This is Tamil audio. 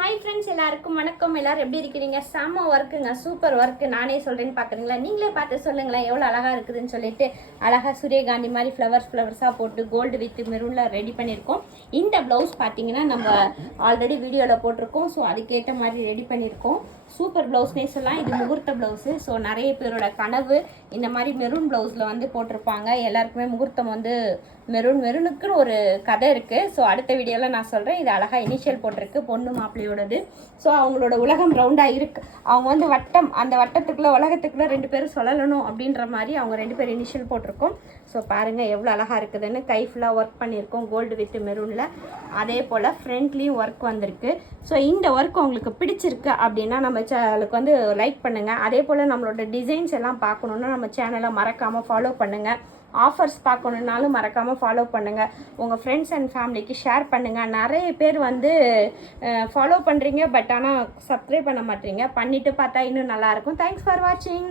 ஹாய் ஃப்ரெண்ட்ஸ், எல்லாருக்கும் வணக்கம். எல்லாரும் எப்படி இருக்கிறீங்க? செம்ம ஒர்க்குங்க, சூப்பர் ஒர்க்கு. நானே சொல்கிறேன்னு பார்க்குறீங்களா? நீங்களே பார்த்து சொல்லுங்களேன் எவ்வளோ அழகாக இருக்குதுன்னு சொல்லிட்டு. அழகாக சூரியகாந்தி மாதிரி ஃப்ளவர்ஸாக போட்டு கோல்டு வித் மெரூனில் ரெடி பண்ணியிருக்கோம். இந்த ப்ளவுஸ் பார்த்தீங்கன்னா நம்ம ஆல்ரெடி வீடியோவில் போட்டிருக்கோம். ஸோ அதுக்கேற்ற மாதிரி ரெடி பண்ணியிருக்கோம். சூப்பர் ப்ளவுஸ்னே சொல்லலாம். இது முகூர்த்த ப்ளவுஸு. ஸோ நிறைய பேரோட கனவு இந்த மாதிரி மெரூன் ப்ளவுஸில் வந்து போட்டிருப்பாங்க. எல்லாருக்குமே முகூர்த்தம் வந்து மெரூனுக்குன்னு ஒரு கதை இருக்குது. ஸோ அடுத்த வீடியோவில் நான் சொல்கிறேன். இது அழகாக இனிஷியல் போட்டிருக்கு, பொண்ணு மாப்பிள்ளையோடது. ஸோ அவங்களோட உலகம் ரவுண்டாக இருக்குது. அவங்க வந்து வட்டம், அந்த வட்டத்துக்குள்ளே உலகத்துக்குள்ளே 2 பேரும் சொல்லணும் அப்படின்ற மாதிரி அவங்க 2 பேர் இனிஷியல் போட்டிருக்கோம். ஸோ பாருங்கள் எவ்வளோ அழகாக இருக்குதுன்னு. கை ஃபுல்லாக ஒர்க் பண்ணியிருக்கோம் கோல்டு வித் மெரூனில். அதே போல் ஃப்ரண்ட்லேயும் ஒர்க் வந்திருக்கு. ஸோ இந்த ஒர்க் உங்களுக்கு பிடிச்சிருக்கு அப்படின்னா நம்ம சேனலுக்கு வந்து லைக் பண்ணுங்கள். அதே போல் நம்மளோட டிசைன்ஸ் எல்லாம் பார்க்கணுன்னா நம்ம சேனலை மறக்காமல் ஃபாலோ பண்ணுங்கள். ஆஃபர்ஸ் பார்க்கணுன்னாலும் மறக்காமல் ஃபாலோ பண்ணுங்கள். உங்கள் ஃப்ரெண்ட்ஸ் அண்ட் ஃபேமிலிக்கு ஷேர் பண்ணுங்கள். நிறைய பேர் வந்து ஃபாலோ பண்ணுறீங்க, பட் ஆனால் சப்ஸ்கிரைப் பண்ண மாட்டீங்க. பண்ணிவிட்டு பார்த்தா இன்னும் நல்லாயிருக்கும். தேங்க்ஸ் ஃபார் வாட்சிங்.